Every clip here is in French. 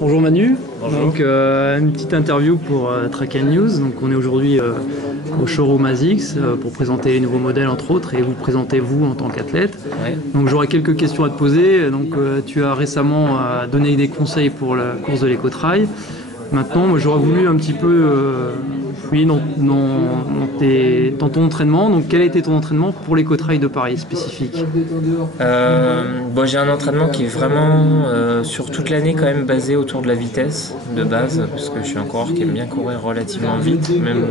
Bonjour Manu. Bonjour. Donc une petite interview pour Track & News. Donc on est aujourd'hui au showroom ASICS pour présenter les nouveaux modèles entre autres et vous présenter vous en tant qu'athlète. Ouais. Donc j'aurais quelques questions à te poser. Donc tu as récemment donné des conseils pour la course de l'éco-trail. Maintenant, moi, j'aurais voulu un petit peu fouiller dans ton entraînement. Donc, quel a été ton entraînement pour l'éco-trail de Paris spécifique? J'ai un entraînement qui est vraiment sur toute l'année quand même basé autour de la vitesse de base, parce que je suis un coureur qui aime bien courir relativement vite, même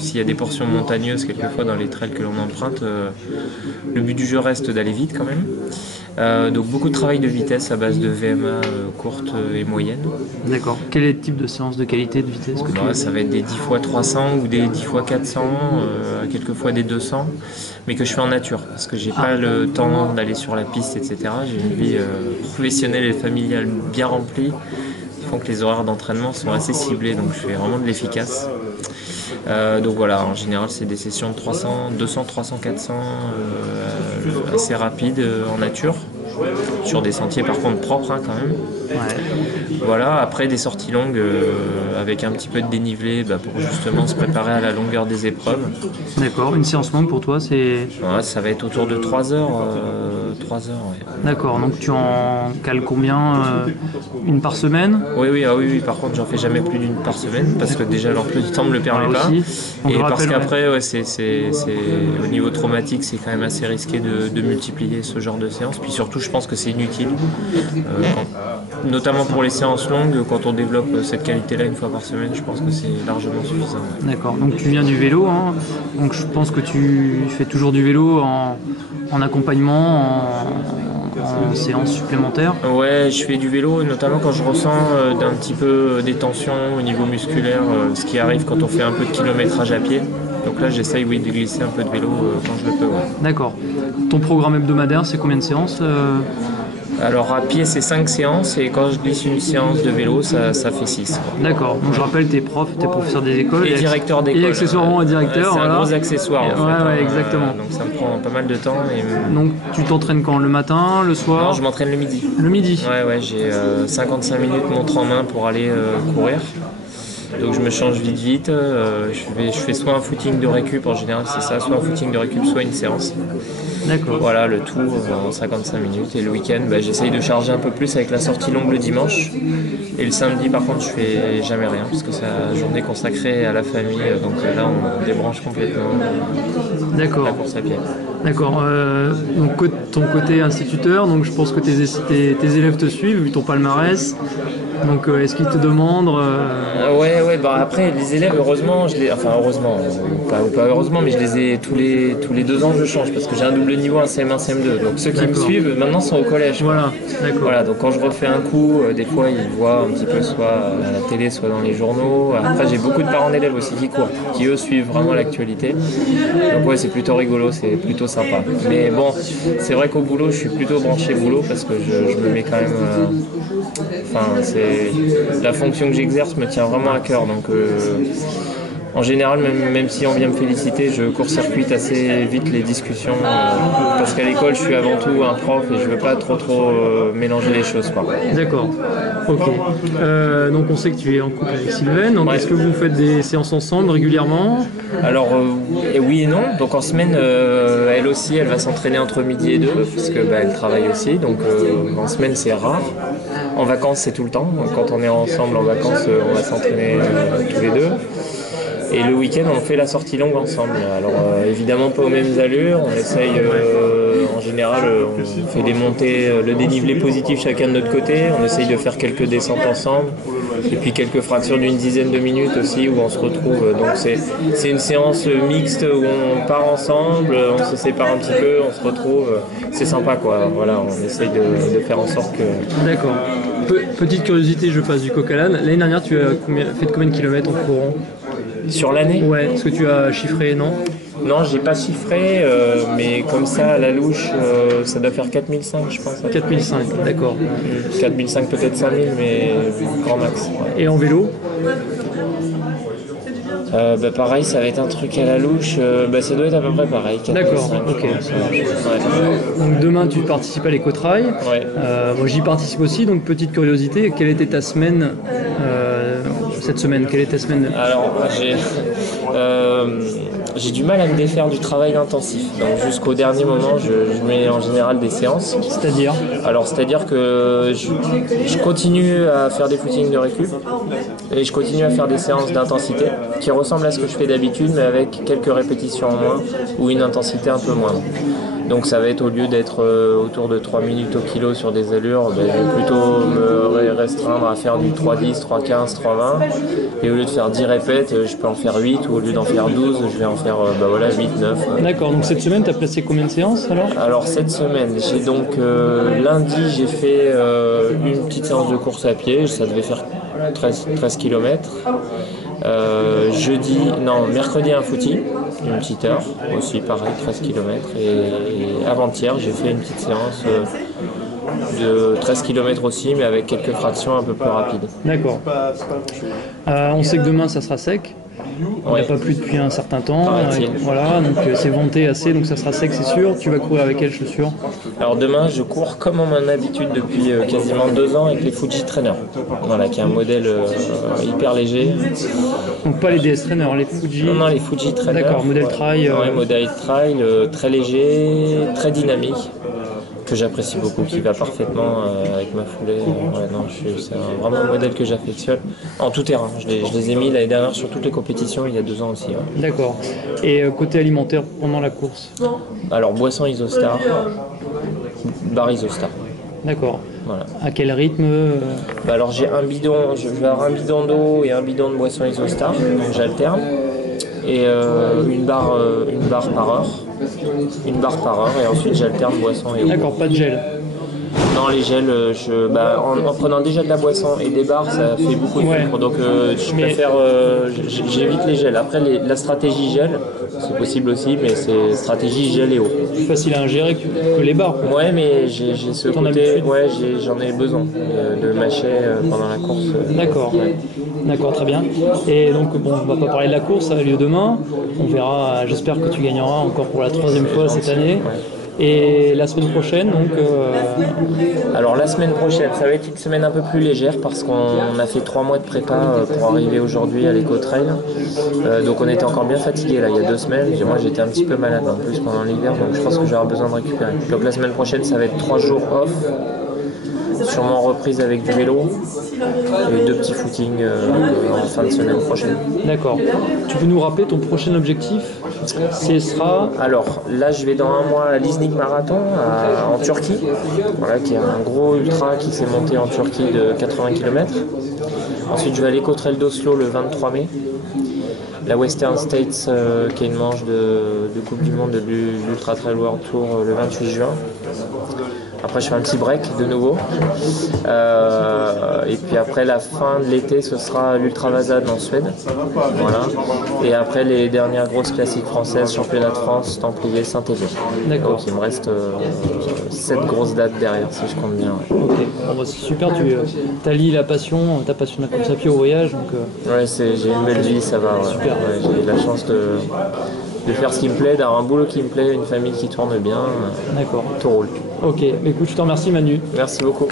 s'il y a des portions montagneuses quelquefois dans les trails que l'on emprunte. Le but du jeu reste d'aller vite quand même. Donc beaucoup de travail de vitesse à base de VMA courte et moyenne. D'accord. Quel est le type de séance de qualité de vitesse que tu fais? Ça va être des 10 x 300 ou des 10 x 400, quelquefois des 200, mais que je fais en nature parce que j'ai pas le temps d'aller sur la piste, etc. J'ai une vie professionnelle et familiale bien remplie qui font que les horaires d'entraînement sont assez ciblés, donc je fais vraiment de l'efficace. Donc voilà, en général c'est des sessions de 300, 200, 300, 400 assez rapides en nature, sur des sentiers par contre propres quand même. Ouais. Voilà, après des sorties longues avec un petit peu de dénivelé pour justement se préparer à la longueur des épreuves. D'accord. Une séance longue pour toi, c'est... Ouais, ça va être autour de 3 heures. 3 heures, ouais. D'accord. Donc tu en cales combien? Une par semaine? Oui, par contre j'en fais jamais plus d'une par semaine parce que déjà l'emploi du temps me le permet pas. Donc, et parce qu'après c'est au niveau traumatique c'est quand même assez risqué de multiplier ce genre de séances. Puis surtout je pense que c'est inutile, notamment pour les séances longues, quand on développe cette qualité-là une fois par semaine, je pense que c'est largement suffisant. Ouais. D'accord, donc tu viens du vélo, hein. Donc je pense que tu fais toujours du vélo en accompagnement, en séance supplémentaire. Ouais, je fais du vélo, notamment quand je ressens d'un petit peu des tensions au niveau musculaire, ce qui arrive quand on fait un peu de kilométrage à pied. Donc là, j'essaye de glisser un peu de vélo quand je le peux. Ouais. D'accord. Ton programme hebdomadaire, c'est combien de séances? Alors à pied c'est 5 séances et quand je glisse une séance de vélo ça fait 6. D'accord, donc je rappelle t'es professeur des écoles et directeur d'école. Et accessoirement directeur. C'est un gros accessoire en fait. Ouais, exactement. Donc ça me prend pas mal de temps. Donc tu t'entraînes quand? Le matin, le soir? Non, je m'entraîne le midi. Le midi? Ouais, j'ai 55 minutes montre en main pour aller courir. Donc je me change vite, je fais soit un footing de récup, en général c'est ça, soit un footing de récup, soit une séance. D'accord. Voilà, le tout en 55 minutes. Et le week-end, j'essaye de charger un peu plus avec la sortie longue le dimanche. Et le samedi, par contre, je fais jamais rien, parce que c'est la journée consacrée à la famille. Donc là, on débranche complètement la course à pied. D'accord. Donc ton côté instituteur, donc je pense que tes élèves te suivent, vu ton palmarès. Donc est-ce qu'ils te demandent après les élèves, heureusement, pas heureusement, mais je les ai tous les 2 ans je change parce que j'ai un double niveau, un CM1, CM2. Donc ceux qui me suivent maintenant sont au collège. Voilà, d'accord. Voilà, donc quand je refais un coup, des fois ils voient un petit peu soit à la télé, soit dans les journaux. Après j'ai beaucoup de parents d'élèves aussi qui courent, qui eux suivent vraiment l'actualité. Donc ouais, c'est plutôt rigolo, c'est plutôt sympa. Mais bon, c'est vrai qu'au boulot, je suis plutôt branché boulot parce que je me mets quand même... la fonction que j'exerce me tient vraiment à cœur, donc en général, même si on vient me féliciter, je court-circuite assez vite les discussions parce qu'à l'école, je suis avant tout un prof et je veux pas trop mélanger les choses. D'accord. Ok. Donc on sait que tu es en couple avec Sylvaine. Donc est-ce que vous faites des séances ensemble régulièrement? Alors oui et non. Donc en semaine, elle aussi, elle va s'entraîner entre midi et 2 parce que elle travaille aussi. Donc en semaine, c'est rare. En vacances, c'est tout le temps. Quand on est ensemble en vacances, on va s'entraîner tous les deux. Et le week-end, on fait la sortie longue ensemble. Alors évidemment pas aux mêmes allures, on essaye, en général, on fait des montées, le dénivelé positif chacun de notre côté, on essaye de faire quelques descentes ensemble, et puis quelques fractions d'une dizaine de minutes aussi où on se retrouve. Donc c'est une séance mixte où on part ensemble, on se sépare un petit peu, on se retrouve, c'est sympa quoi. Voilà, on essaye de faire en sorte que... D'accord. Petite curiosité, je passe du coq à l'âne. L'année dernière, tu as fait de combien de kilomètres en courant? Sur l'année? Ouais, est-ce que tu as chiffré, non? Non, j'ai pas chiffré, mais comme ça, à la louche, ça doit faire 4005, je pense. 4005, d'accord. 4005, peut-être 5000, mais grand max. Ouais. Et en vélo? Pareil, ça va être un truc à la louche. Ça doit être à peu près pareil. 4, D'accord, 5, ok. je pense, ouais. Donc demain tu participes à l'écotrail. Ouais. Moi j'y participe aussi, donc petite curiosité, quelle était ta semaine cette semaine? Quelle est ta semaine? Alors, j'ai du mal à me défaire du travail intensif. Donc jusqu'au dernier moment, je mets en général des séances. C'est-à-dire? Alors, c'est-à-dire que je continue à faire des footings de récup et je continue à faire des séances d'intensité qui ressemblent à ce que je fais d'habitude, mais avec quelques répétitions en moins ou une intensité un peu moindre. Donc ça va être, au lieu d'être autour de 3 minutes au kilo sur des allures, je vais plutôt me restreindre à faire du 3,10, 3,15, 3,20. Et au lieu de faire 10 répètes, je peux en faire 8, ou au lieu d'en faire 12, je vais en faire 8, 9. D'accord, donc cette semaine tu as placé combien de séances alors? Alors cette semaine, j'ai donc lundi, j'ai fait une petite séance de course à pied, ça devait faire 13 km. Mercredi un footing, une petite heure, aussi pareil, 13 km. Et avant-hier, j'ai fait une petite séance de 13 km aussi, mais avec quelques fractions un peu plus rapides. D'accord. On sait que demain ça sera sec. Il n'y a pas plu depuis un certain temps. Voilà, donc c'est venté assez, donc ça sera sec, c'est sûr. Tu vas courir avec quelles chaussures? Alors demain, je cours comme en mon habitude depuis quasiment 2 ans avec les Fuji Trainer. Voilà, qui est un modèle hyper léger. Donc pas les DS Trainer, les Fuji. Non, les Fuji Trainer. D'accord, modèle trail. Ouais, modèle trail, très léger, très dynamique, que j'apprécie beaucoup, qui va parfaitement avec ma foulée. C'est vraiment un modèle que j'affectionne en tout terrain. Je les ai mis l'année dernière sur toutes les compétitions, il y a 2 ans aussi. Ouais. D'accord. Et côté alimentaire pendant la course? Alors boisson Isostar, bar Isostar. D'accord. Voilà. À quel rythme? Alors j'ai un bidon, je vais avoir un bidon d'eau et un bidon de boisson Isostar, donc j'alterne. Et une barre par heure. Et ensuite j'alterne boisson et eau. D'accord, pas de gel. Non, les gels, en prenant déjà de la boisson et des barres, ça fait beaucoup de sucre. Donc j'évite les gels. Après, la stratégie gel, c'est possible aussi, mais c'est stratégie gel et eau. Plus facile à ingérer que les barres. Ouais, mais j'ai ce côté, j'en ai besoin de mâcher pendant la course. D'accord. Ouais. D'accord, très bien. Et donc, bon, on va pas parler de la course, ça a lieu demain. On verra, j'espère que tu gagneras encore pour la 3e fois cette année. Ouais. Et la semaine prochaine, donc... Alors la semaine prochaine, ça va être une semaine un peu plus légère parce qu'on a fait 3 mois de prépa pour arriver aujourd'hui à l'éco-trail. Donc on était encore bien fatigué là, il y a 2 semaines. Moi j'étais un petit peu malade en plus pendant l'hiver, donc je pense que j'aurai besoin de récupérer. Donc la semaine prochaine, ça va être 3 jours off. Sûrement reprise avec du vélo et 2 petits footings en fin de semaine prochaine. D'accord. Tu peux nous rappeler ton prochain objectif? Ce sera... Alors là, je vais dans 1 mois à l'Iznik Marathon en Turquie, voilà, qui est un gros ultra qui s'est monté en Turquie de 80 km. Ensuite, je vais à l'Eco-Trail d'Oslo le 23 mai. La Western States, qui est une manche de Coupe du Monde de l'Ultra Trail World Tour le 28 juin. Après, je fais un petit break de nouveau. Et puis après, la fin de l'été, ce sera l'Ultra Vasa en Suède. Voilà. Et après, les dernières grosses classiques françaises, Championnat de France, Templiers, Saint-Élion. D'accord. Donc, il me reste 7 grosses dates derrière, si je compte bien. Ouais. Ok, bon, c'est super, tu allies ta passion de la course à pied au voyage. Donc, ouais, j'ai une belle vie, ça va. Ouais. Super. Ouais, j'ai la chance de faire ce qui me plaît, d'avoir un boulot qui me plaît, une famille qui tourne bien. D'accord. Tout roule. Ok, écoute, je te remercie Manu. Merci beaucoup.